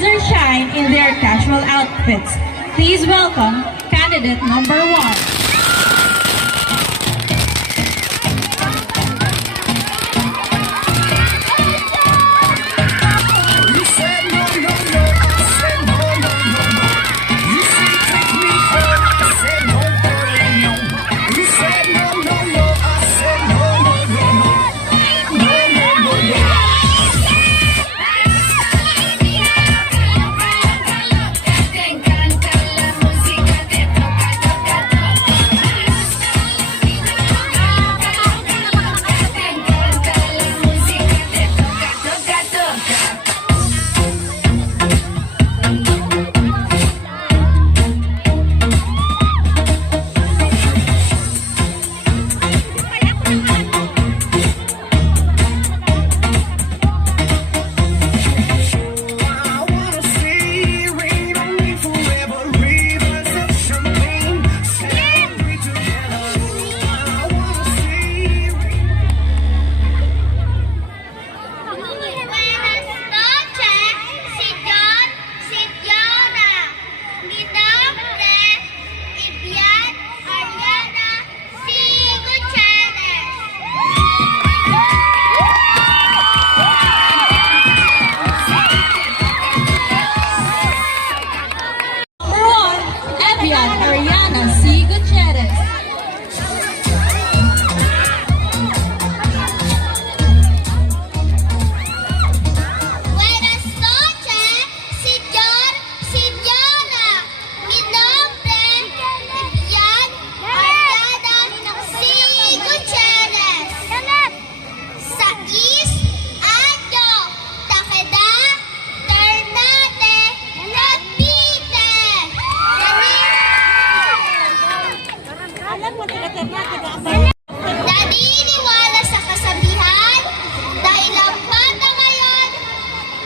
their shine in their casual outfits. Please welcome candidate number 1. Ariana C. Gutierrez. Buenas noches, señor, señora. Mi nombre es Vivian Ariana C. Gutierrez. 6 años, Takeda, Ternate, Cavite. Naniniwala sa kasabihan dahil ang bata ngayon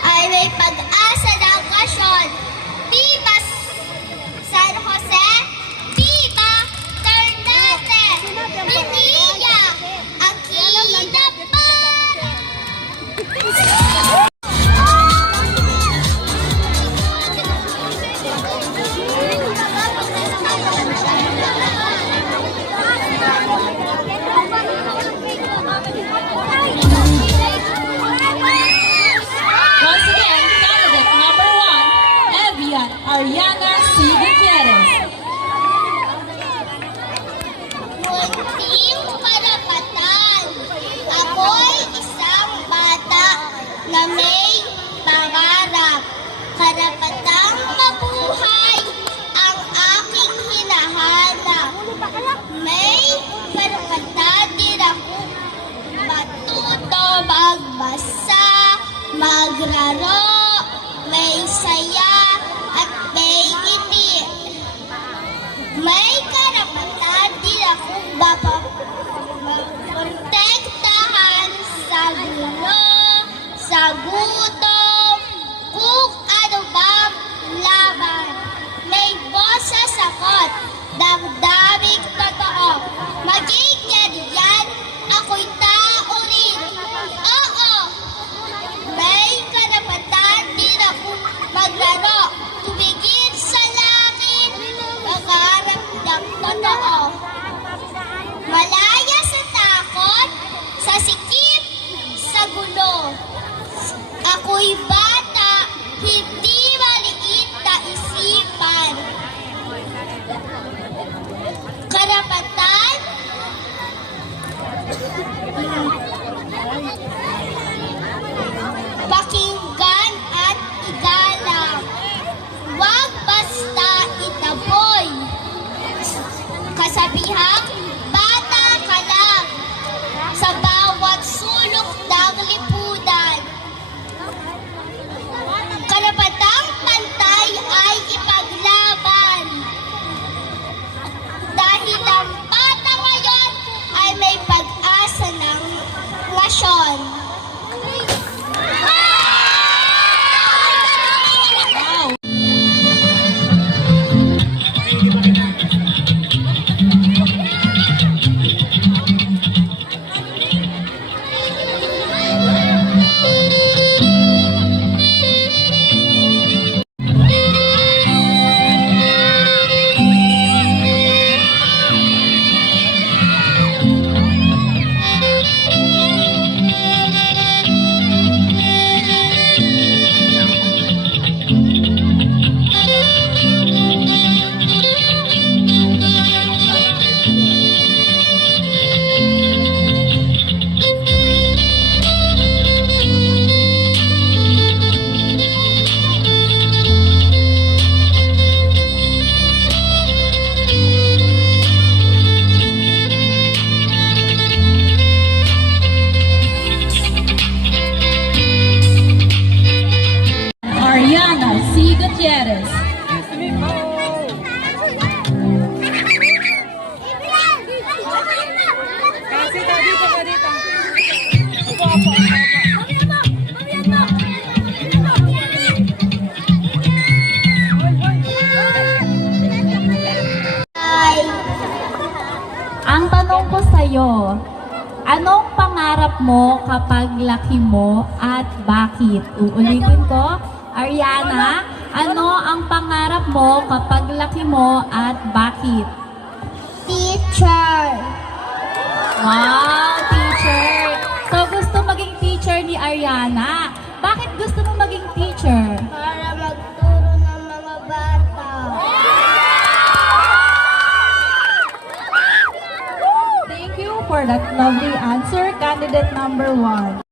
ay may pag-asa ng kasyon. Viva San Jose, Viva Ternate, Minilla, Aquina para. Once again, candidate number 1, Evian Ariana C. Gutierrez. Munting karapatan. Ako'y isang bata na may pangarap. Karapatang mabuhay ang aking hinahanap. May karapatan din ako matuto magbasa, maglaro, may saya at may ngiti. May karapatan din akong maprotektahan sa gulo, sa gutom, kung ano bang laban. May boss sa sakot, damdaming totoo. Maging yan, ako'y tao rin. Oo, may karapatan din akong maglaro Gutierrez. Ay, Ang tanong ko sa'yo, anong pangarap mo kapag laki mo at bakit? Uulitin ko, Ariana, ano ang pangarap mo kapag laki mo at bakit? teacher. Wow, teacher! So gusto maging teacher ni Ariana. Bakit gusto mo maging teacher? Para magturo ng mga bata. Thank you for that lovely answer, candidate number